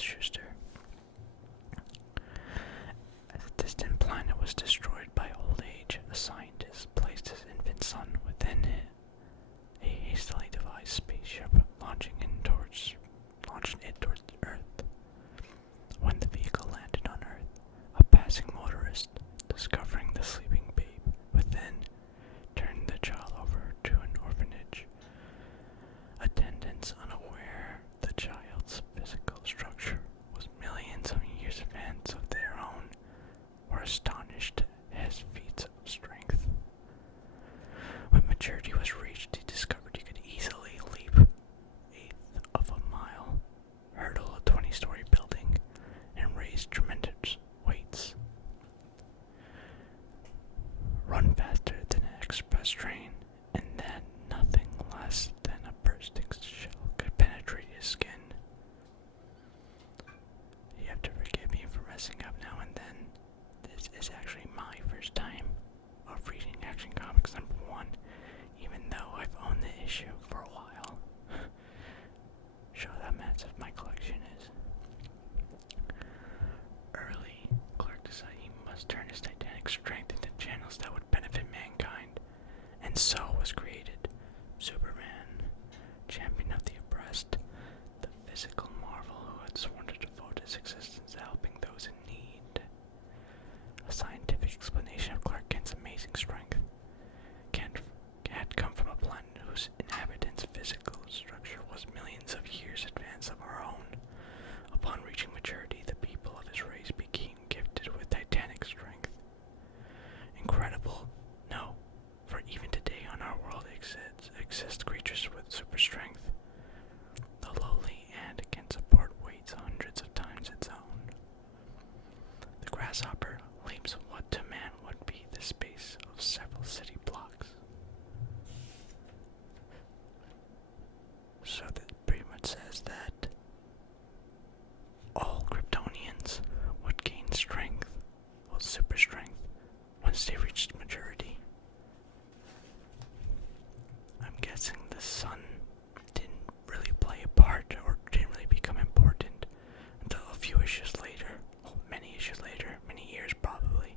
Schuster. As a distant planet was destroyed by old age, a scientist placed his infant son within a hastily devised spaceship, launching it towards Earth. When the vehicle landed on Earth, a passing motorist, discovering the sleeping babe within, turned the child over to an orphanage. Attendants, unaware the child's physical structure was millions of years advance of their own, were astonished at his feats of strength. When maturity was reached, he discovered he could easily leap an eighth of a mile, hurdle a 20-story building, and raise tremendous weights. Run faster than an express train, and then nothing less than a bursting shell could penetrate his skin. You have to forgive me for messing up now and then. This is actually my first time of reading Action Comics #1, even though I've owned the issue for a while. Show how massive my collection is. Early, Clark decided he must turn his titanic strength into channels that would benefit mankind, and so was created Superman, champion of the oppressed, the physical marvel who had sworn to devote his existence to helping those in need. A scientific explanation of Clark Kent's amazing strength had come from a planet whose inhabitants' physical structure was millions of years advance of our own. Upon reaching maturity, the people of his race became gifted with titanic strength. Incredible? No, for even today on our world exist creatures with super strength. The lowly ant can support weights hundreds of times its own. The grasshopper leaps what to man would be the space of several city blocks. So that pretty much says that all Kryptonians would gain strength, well, super strength, once they reached maturity. I'm guessing the sun didn't really play a part or didn't really become important until a few issues later, well, many issues later, many years probably.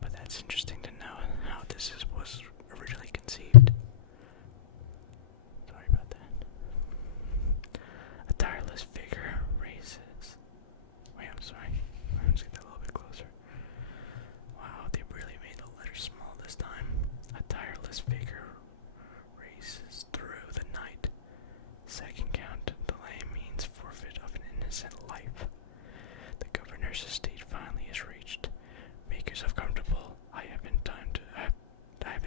But that's interesting to know how this was originally conceived. Sorry about that. A tireless figure raises. Wait, I'm sorry. Let's get that a little bit closer. Wow, they really made the letters small this time. A tireless figure races through the night. Second count, delay means forfeit of an innocent life. The governor's estate finally is reached. Make yourself comfortable. I haven't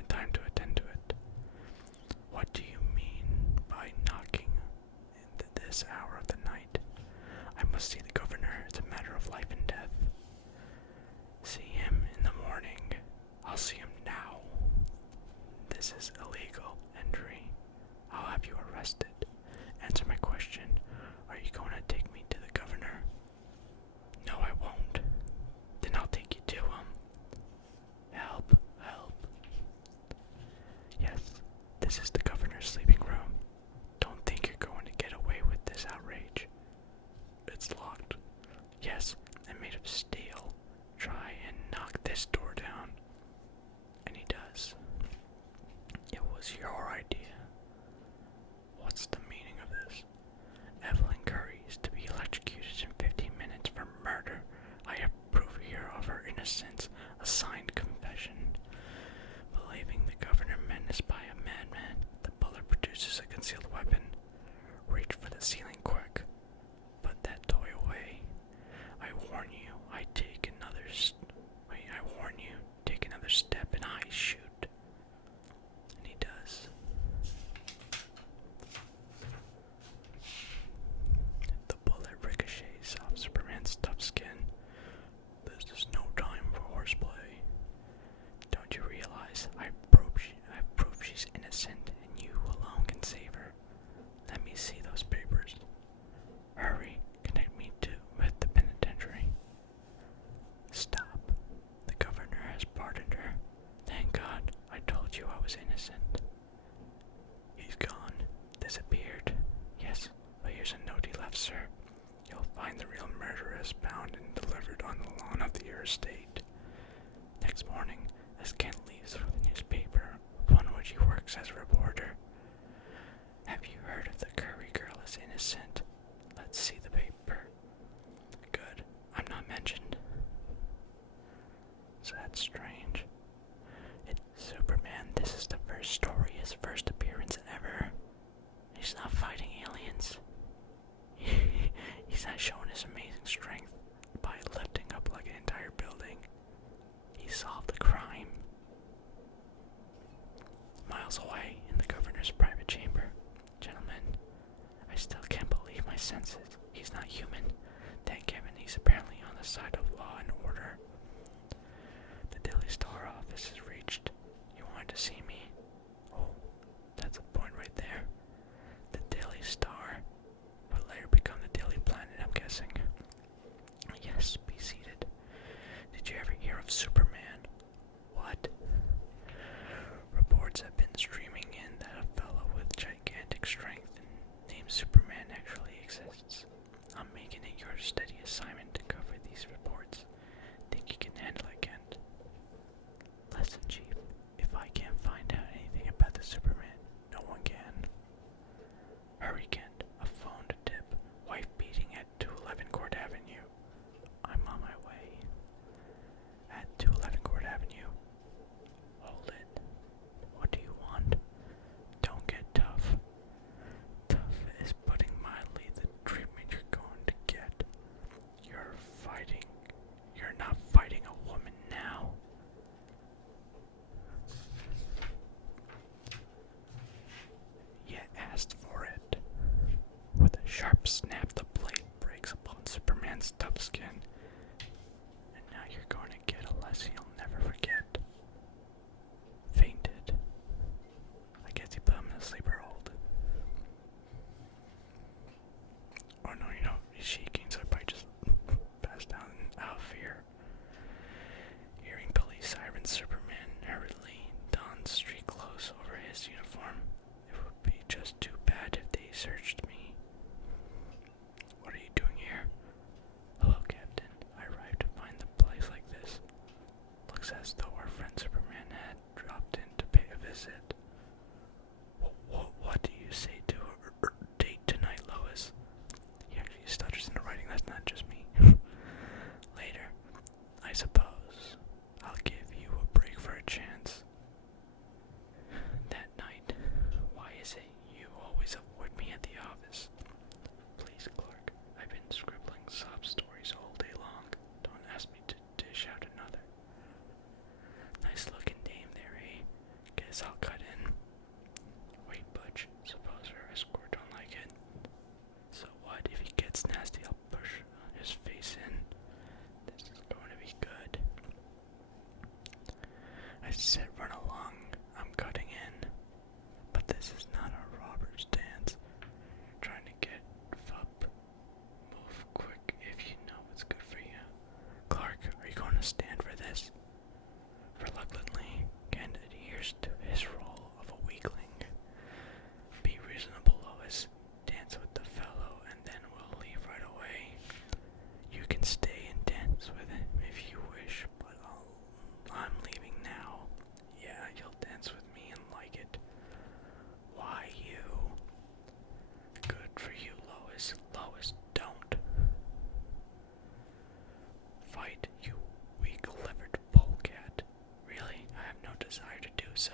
time to attend to it. What do you mean by knocking in this hour of the night? I must see the governor. It's a matter of life and death. See him in the morning. I'll see him now. This is illegal entry. I'll have you arrested. Answer my question. Are you going to take me to the governor? No, I won't. Then I'll take you to him. Help, help. Yes, this is the governor's sleeping room. Don't think you're going to get away with this outrage. It's locked. Yes, and made of steel. Try and knock this door down. And he does. It was your idea. What's the meaning of this? Evelyn Curry is to be electrocuted in 15 minutes for murder. I have proof here of her innocence, a signed confession. Believing the governor menaced by a madman, the butler produces a concealed weapon. Reach for the ceiling quick. Put that toy away. I warn you, take another step and I shoot. And he does. The bullet ricochets off Superman's tough skin. This is no time for horseplay. Don't you realize I've proved she's innocent and you alone can save her? Let me see those papers. Hurry, connect me with the penitentiary. Stop. The governor has pardoned her. Thank God, I told you I was innocent. He's gone. Disappeared. Yes, but here's a note he left, sir. You'll Find the real murderess bound and delivered on the lawn of the estate. Next morning, as Kent leaves for the newspaper, upon which he works as a reporter. Have you heard if the Curry girl is innocent? Let's see the paper. Good. I'm not mentioned. So that's strange. It's Superman. This is the first story, his first appearance ever. He's not fighting aliens. He's not showing his amazing strength by lifting up like an entire building. He solved the crime. Miles away in the governor's private chamber. Gentlemen, I still can't believe my senses. He's not human. Thank heaven he's apparently on the side of law and order. The Daily Star office is reached. You wanted to see me? Oh, that's a point right there. The Daily Star would later become the Daily Planet, I'm guessing. Yes, be seated. Did you ever hear of Superman? What? Reports have been streaming in that a fellow with gigantic strength named Superman actually exists. I'm making it your steady assignment to cover these reports. Think you can handle it, Kent? Listen, Chief. If I can't find out anything about the Superman, no one can. Hurry, Kent. A phone to tip. Wife beating at 211 Court Avenue. I'm on my way. At 211 Court Avenue. Hold it. What do you want? Don't get tough. Tough is putting mildly the treatment you're going to get. You're not fighting a woman now. You asked for it. With a sharp snap, the blade breaks upon Superman's tough skin. And now you're going to get a lesson you'll never forget. Fainted. I guess he put him in a sleeper hold. Oh no, he's shaking, so I probably just passed down out of fear. Hearing police sirens, Superman hurriedly dons street clothes over his uniform. It would be just too bad if they searched me. What are you doing here? Hello, Captain. I arrived to find the place like this. Looks as though our friend Superman had dropped in to pay a visit. What do you say to her date tonight, Lois? He actually stutters into writing. That's not just me. Later, I suppose. I'll give you a break for a chance. That night, why is it you always avoid me at the office? Please, Clark, I've been scribbling sob stories all day long. Don't ask me to dish out another. Nice looking dame there, eh? Guess I'll cut in. Wait, Butch, suppose her escort don't like it. So what? If he gets nasty, I'll push his face in. This is going to be good. I said run along. I'm cutting in. But this is not a robber's dance. Trying to get up. Move quick if you know what's good for you. Clark, are you going to stand for this? Reluctantly, Kent adheres to his role of a weakling. Be reasonable, Lois. Dance with the fellow, and then we'll leave right away. You can stay and dance with him if you wish, but I'm leaving now. Yeah, you'll dance with me and like it. Why you? Good for you, Lois. Lois, don't. Fight, you weak-livered polecat. Really? I have no desire to do so.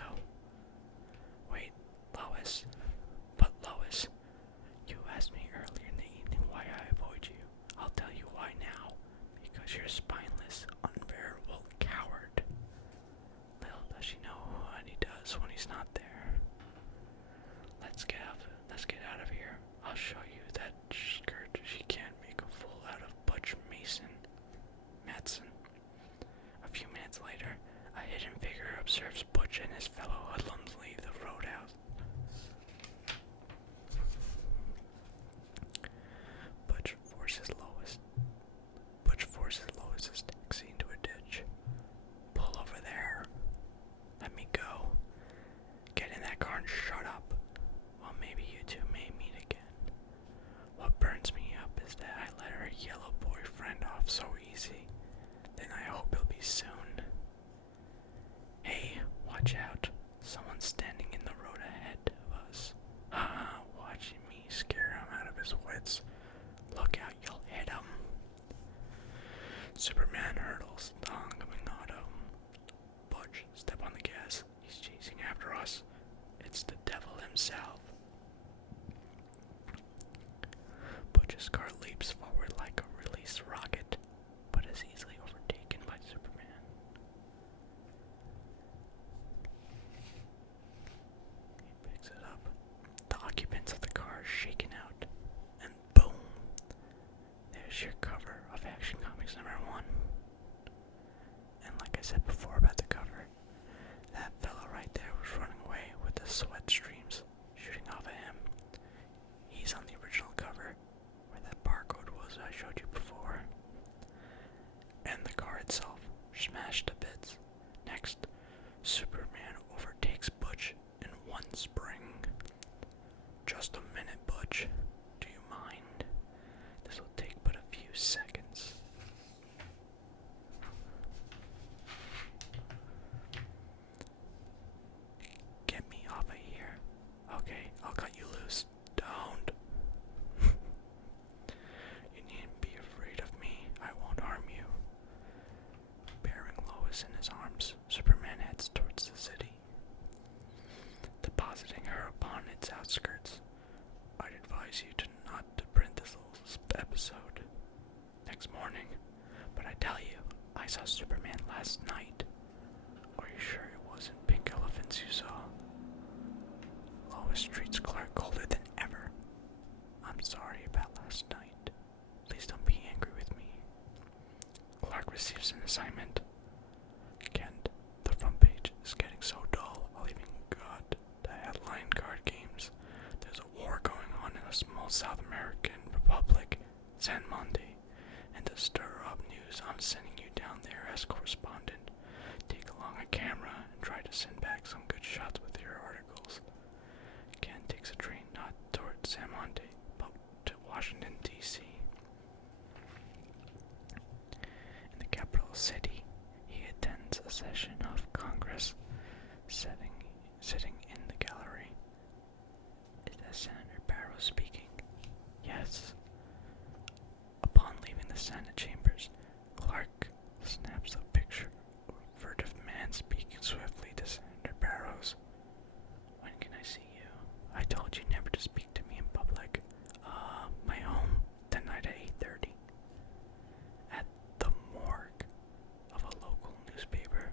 Wait, Lois. But Lois, you asked me earlier in the evening why I avoid you. I'll tell you why now. Because you're a spineless, unbearable coward. Little does she know what he does when he's not there. Let's get out of here. I'll show you that skirt. She can't make a fool out of Butch Matson. A few minutes later, a hidden figure observes Butch and his fellow hoodlums leave the roadhouse. Butch forces Lois's taxi into a ditch. Pull over there. Let me go. Get in that car and shut up. Well, maybe you two may meet again. What burns me up is that I let her so easy. Then I hope it'll be soon. Hey, watch out. Someone's standing in the road ahead of us. Watching me scare him out of his wits. Look out, you'll hit him. Superman hurdles the oncoming auto. Butch, step on the gas. He's chasing after us. It's the devil himself. Butch's car leaps forward like a released rocket, but is easily overtaken by Superman. He picks it up. The occupants of the car are shaken out, and boom! There's your cover of Action Comics #1. And like I said before about the cover, that fellow right there was running away with the sweat streams shooting off of him. He's on the original cover, where that barcode was I showed you before. And the car itself smashed to bits. Next, Superman overtakes Butch in one spring. Just a minute, Butch. Do you mind? This will take but a few seconds. Get me off of here. Okay, I'll cut you loose. Don't. You needn't be afraid of me. I won't harm you. Bearing Lois in his arms, Superman heads towards the city, depositing her upon its outskirts. I'd advise you to not to print this little episode next morning, but I tell you, I saw Superman last night. Are you sure it wasn't pink elephants you saw? Lois treats Clark colder than ever. I'm sorry about last night. Please don't be angry with me. Clark receives an assignment. Kent, the front page is getting so dull, I'll even got the headline card games. There's a war going on in a small South American republic, San Monte, and to stir up news, I'm sending you down there as correspondent. Take along a camera and try to send back some good shots with your articles. Ken takes a train not towards San Monte, but to Washington, D.C. In the capital city, he attends a session of Congress, sitting in the gallery. Is that Senator Barrow speaking? Yes. Upon leaving the Senate chambers, Clark snaps a picture of a furtive man speaking swiftly to Senator Barrows. When can I see you? I told you never to speak to me in public. My home, tonight at 8:30. At the morgue of a local newspaper.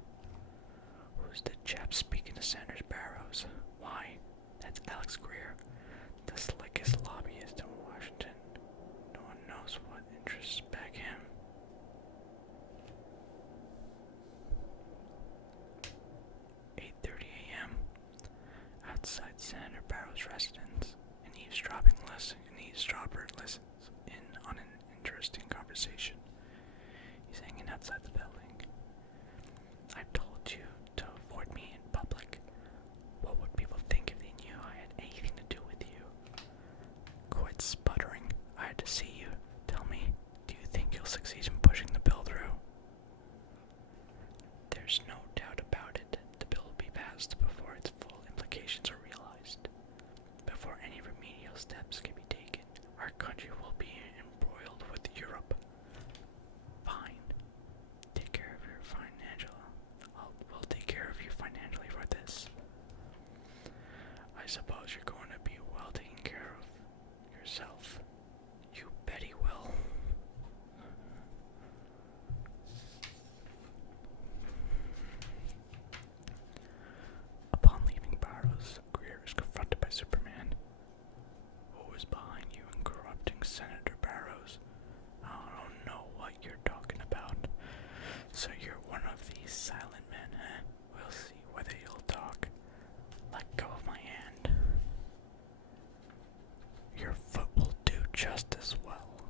Who's the chap speaking to Senator Barrows? Why, that's Alex Greer, the slickest lobbyist in Washington. No one knows what interests back him. 8:30 a.m. Outside Senator Barrow's residence, an eavesdropper listens in on an interesting conversation. He's hanging outside the building. I've told you to avoid me in public. What would people think if they knew I had anything to do with you? Quit sputtering. I had to see you. Tell me, do you think you'll succeed in pushing the bill through? There's no doubt about it. The bill will be passed before its full implications are realized. Before any remedial steps can be taken, our country will be embroiled with Europe. Fine. Take care of your financial. We'll take care of you financially for this. I suppose you're going to be well taken care of yourself. You bet he will. Upon leaving Barrows, Greer is confronted by Superman. Who is behind you in corrupting Senator Barrows? I don't know what you're talking about. So you're one of these silent men, eh? We'll see whether you'll talk. Let go of my hand. Your foot will do just as well.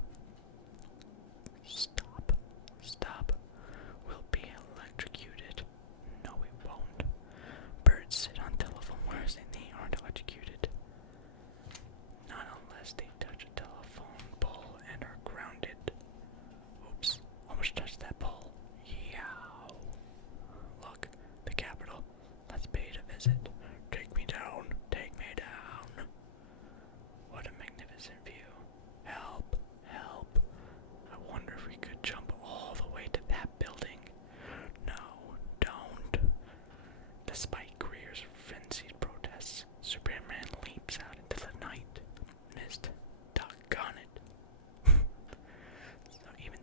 Stop. Stop. We'll be electrocuted. No, we won't. Birds sit on telephone wires and they aren't electrocuted. Not unless they touch a telephone pole and are grounded. Oops,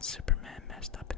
Superman messed up